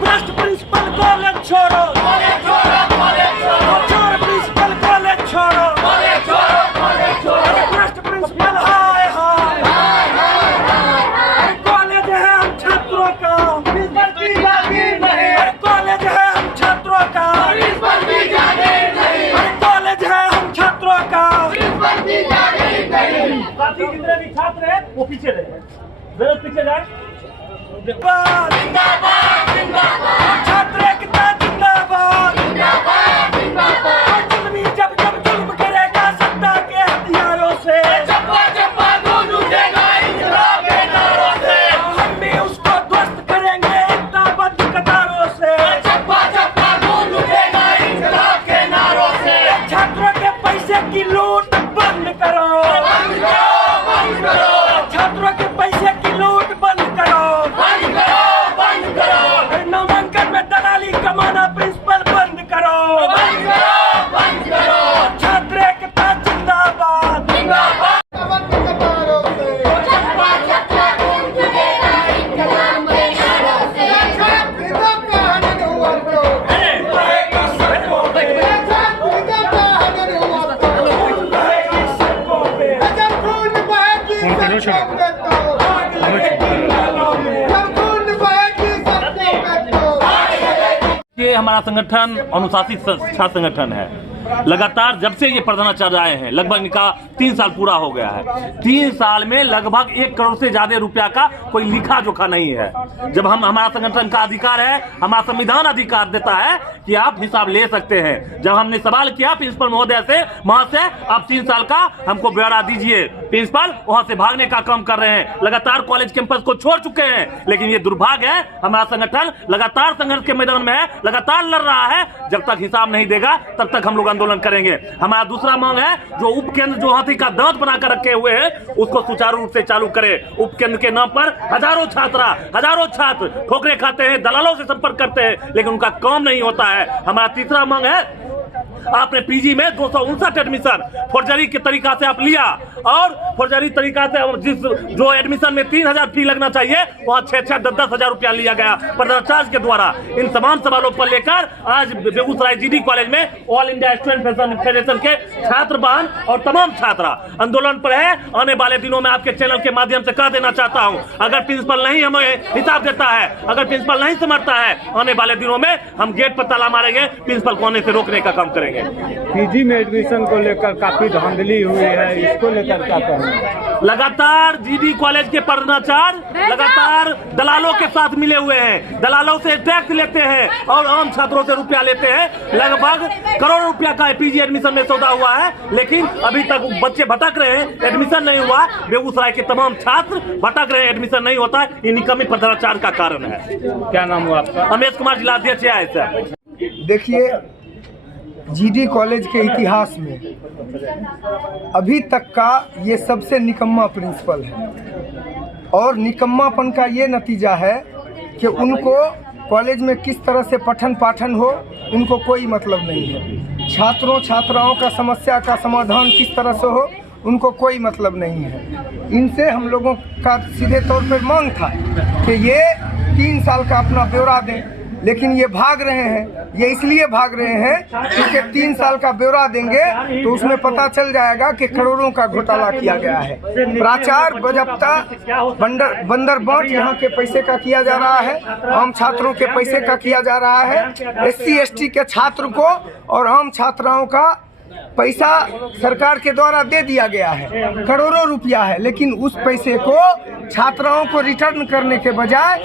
भ्रष्ट principal college छोड़ो, चोर प्रिंसिपल कॉलेज छोड़ो, भ्रष्ट प्रिंसिपल हाय हाय, कॉलेज है हम छात्रों का, प्रिंसिपल की जागीर नहीं, कॉलेज है हम छात्रों का, प्रिंसिपल की जागीर नहीं, कॉलेज है हम छात्रों का, प्रिंसिपल की जागीर नहीं। साथी जितने भी छात्र हैं वो पीछे रहे, जरा पीछे जाए। जिंदाबाद जिंदाबाद, छात्र एकता जिंदाबाद जिंदाबाद जिंदाबाद। जुल्मी जब जब जुल्म करेगा सत्ता के हथियारों से, चप्पा चप्पा गूंज उठेगा इंकलाब के नारों से, हम भी उसको ध्वस्त करेंगे एकताबद्ध कतारों से, चप्पा चप्पा गूंज उठेगा इंकलाब के नारों से। छात्रों के पैसे की लूट बंद करो, बंद करो, बंद करो, छात्रों के पैसे की लूट बंद करो, नामांकन में दलाली कमाना प्रिंसिपल बंद करो, बंद करो, बंद करो। छात्र एकता जिंदाबाद जिंदाबाद। ये हमारा संगठन अनुशासित छात्र संगठन है। लगातार जब से ये प्रधानाचार्य आए हैं, लगभग इनका 3 साल पूरा हो गया है। 3 साल में लगभग 1 करोड़ से ज्यादा रुपया का कोई लिखा जोखा नहीं है। जब हमारा संगठन का अधिकार है, हमारा संविधान अधिकार देता है कि आप हिसाब ले सकते हैं। जब हमने सवाल किया प्रिंसिपल महोदय से, महाशय आप 3 साल का हमको ब्यौरा दीजिए, प्रिंसिपल वहां से भागने का काम कर रहे हैं, लगातार कॉलेज कैंपस को छोड़ चुके हैं। लेकिन ये दुर्भाग्य है, हमारा संगठन लगातार संघर्ष के मैदान में है, लगातार लड़ रहा है। जब तक हिसाब नहीं देगा तब तक हम लोग आंदोलन करेंगे। हमारा दूसरा मांग है, जो उपकेंद्र जो हाथी का दांत बनाकर रखे हुए हैं उसको सुचारू रूप से चालू करें। उपकेंद्र के नाम पर हजारों छात्र ठोकरे खाते हैं, दलालों से संपर्क करते हैं, लेकिन उनका काम नहीं होता है। हमारा तीसरा मांग है, आपने पीजी में 259 एडमिशन फौर्जरी के तरीका से आप लिया, और फौर्जरी तरीका से जो एडमिशन में 3000 फी लगना चाहिए वहां 6-6, 10-10 हजार रुपया लिया गया प्रधानाचार्य के द्वारा। इन तमाम सवालों पर लेकर आज बेगूसराय जीडी कॉलेज में ऑल इंडिया स्टूडेंट फेडरेशन के छात्र बहन और तमाम छात्रा आंदोलन पर है। आने वाले दिनों में आपके चैनल के माध्यम से कह देना चाहता हूं, अगर प्रिंसिपल नहीं हमें हिसाब देता है, अगर प्रिंसिपल नहीं समझता है, आने वाले दिनों में हम गेट पर ताला मारेंगे, प्रिंसिपल को आने से रोकने का काम करेंगे। पीजी में एडमिशन को लेकर काफी धांधली हुई है, इसको लेकर क्या कहें? लगातार जीडी कॉलेज के प्रधानाचार्य लगातार दलालों के साथ मिले हुए हैं, दलालों से टैक्स लेते हैं और आम छात्रों से रुपया लेते हैं। लगभग करोड़ रुपया का पीजी एडमिशन में सौदा हुआ है, लेकिन अभी तक बच्चे भटक रहे हैं, एडमिशन नहीं हुआ। बेगूसराय के तमाम छात्र भटक रहे हैं, एडमिशन नहीं होता है। ये निकम्मी प्रधानाचार्य का कारण है। क्या नाम हुआ आपका? अमेश कुमार, जिला अध्यक्ष है। देखिए, जीडी कॉलेज के इतिहास में अभी तक का ये सबसे निकम्मा प्रिंसिपल है, और निकम्मापन का ये नतीजा है कि उनको कॉलेज में किस तरह से पठन पाठन हो उनको कोई मतलब नहीं है। छात्राओं का समस्या का समाधान किस तरह से हो उनको कोई मतलब नहीं है। इनसे हम लोगों का सीधे तौर पर मांग था कि ये 3 साल का अपना ब्यौरा दें, लेकिन ये भाग रहे हैं। ये इसलिए भाग रहे हैं क्योंकि 3 साल का ब्यौरा देंगे तो उसमें पता चल जाएगा कि करोड़ों का घोटाला किया गया है। प्राचार्य बजप्ता बंदर बांट यहाँ के पैसे का किया जा रहा है, आम छात्रों के पैसे का किया जा रहा है। SC ST के छात्र को और आम छात्राओं का पैसा सरकार के द्वारा दे दिया गया है, करोड़ों रुपया है, लेकिन उस पैसे को छात्राओं को रिटर्न करने के बजाय,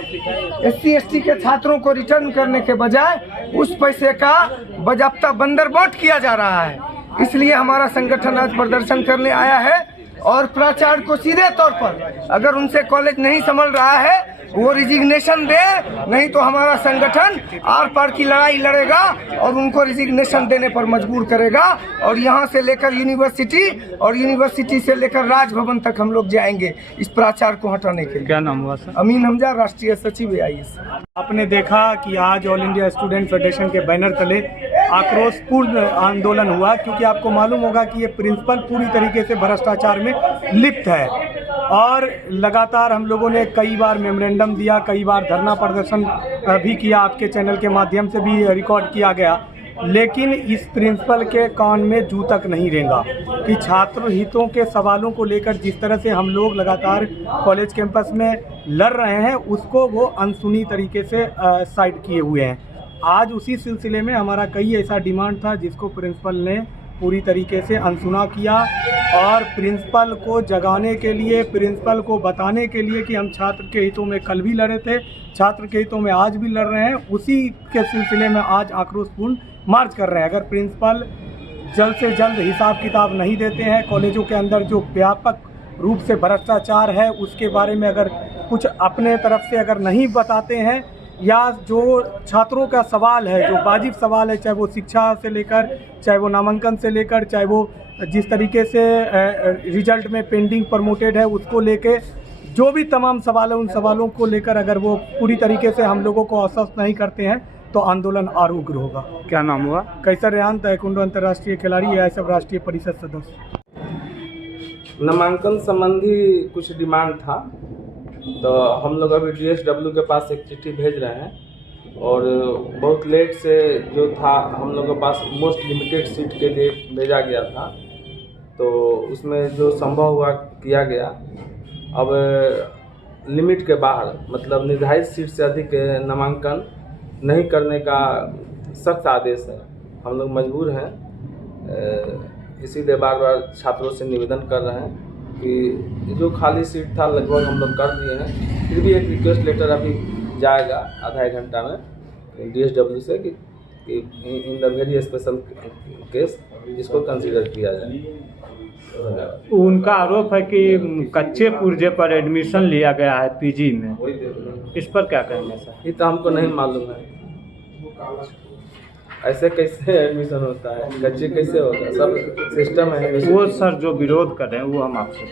SC ST के छात्रों को रिटर्न करने के बजाय उस पैसे का बाज़ाब्ता बंदरबाट किया जा रहा है। इसलिए हमारा संगठन आज प्रदर्शन करने आया है, और प्राचार्य को सीधे तौर पर अगर उनसे कॉलेज नहीं संभल रहा है वो रिजिग्नेशन दे, नहीं तो हमारा संगठन आर पार की लड़ाई लड़ेगा और उनको रिजिग्नेशन देने पर मजबूर करेगा। और यहाँ से लेकर यूनिवर्सिटी और यूनिवर्सिटी से लेकर राजभवन तक हम लोग जाएंगे इस प्राचार्य को हटाने के लिए। क्या नाम हुआ सर? अमीन हमजा, राष्ट्रीय सचिव AIS। आपने देखा कि आज ऑल इंडिया स्टूडेंट फेडरेशन के बैनर तले आक्रोशपूर्ण आंदोलन हुआ, क्योंकि आपको मालूम होगा कि ये प्रिंसिपल पूरी तरीके से भ्रष्टाचार में लिप्त है। और लगातार हम लोगों ने कई बार मेमोरेंडम दिया, कई बार धरना प्रदर्शन भी किया, आपके चैनल के माध्यम से भी रिकॉर्ड किया गया, लेकिन इस प्रिंसिपल के कान में जू तक नहीं रेंगा कि छात्र हितों के सवालों को लेकर जिस तरह से हम लोग लगातार कॉलेज कैंपस में लड़ रहे हैं, उसको वो अनसुनी तरीके से साइड किए हुए हैं। आज उसी सिलसिले में हमारा कई ऐसा डिमांड था जिसको प्रिंसिपल ने पूरी तरीके से अनसुना किया, और प्रिंसिपल को जगाने के लिए, प्रिंसिपल को बताने के लिए कि हम छात्र के हितों में कल भी लड़े थे, छात्र के हितों में आज भी लड़ रहे हैं, उसी के सिलसिले में आज आक्रोशपूर्ण मार्च कर रहे हैं। अगर प्रिंसिपल जल्द से जल्द हिसाब किताब नहीं देते हैं, कॉलेजों के अंदर जो व्यापक रूप से भ्रष्टाचार है उसके बारे में अगर कुछ अपने तरफ से अगर नहीं बताते हैं, या जो छात्रों का सवाल है, जो वाजिब सवाल है, चाहे वो शिक्षा से लेकर, चाहे वो नामांकन से लेकर, चाहे वो जिस तरीके से रिजल्ट में पेंडिंग प्रमोटेड है उसको लेके, जो भी तमाम सवाल है उन सवालों को लेकर अगर वो पूरी तरीके से हम लोगों को आश्वस्त नहीं करते हैं तो आंदोलन और उग्र होगा। क्या नाम हुआ? कैसर रेहान, ताइक्वांडो अंतर्राष्ट्रीय खिलाड़ी, AISF राष्ट्रीय परिषद सदस्य। नामांकन संबंधी कुछ डिमांड था, तो हम लोग अभी DSW के पास एक चिट्ठी भेज रहे हैं, और बहुत लेट से जो था हम लोग के पास मोस्ट लिमिटेड सीट के लिए भेजा गया था, तो उसमें जो संभव हुआ किया गया। अब लिमिट के बाहर, मतलब निर्धारित सीट से अधिक नामांकन नहीं करने का सख्त आदेश है। हम लोग मजबूर हैं, इसीलिए बार बार छात्रों से निवेदन कर रहे हैं कि जो खाली सीट था लगभग हम लोग कर दिए हैं, फिर भी एक रिक्वेस्ट लेटर अभी जाएगा आधा एक घंटा में DSW से कि in the very special case इसको कंसीडर किया जाए। उनका आरोप है कि कच्चे पुर्जे पर एडमिशन लिया गया है PG में, इस पर क्या कहना सर? ये तो हमको नहीं मालूम है, ऐसे कैसे एडमिशन होता है, कच्चे कैसे होता है, सब सिस्टम है। वो सर जो विरोध कर रहे हैं वो हम आपसे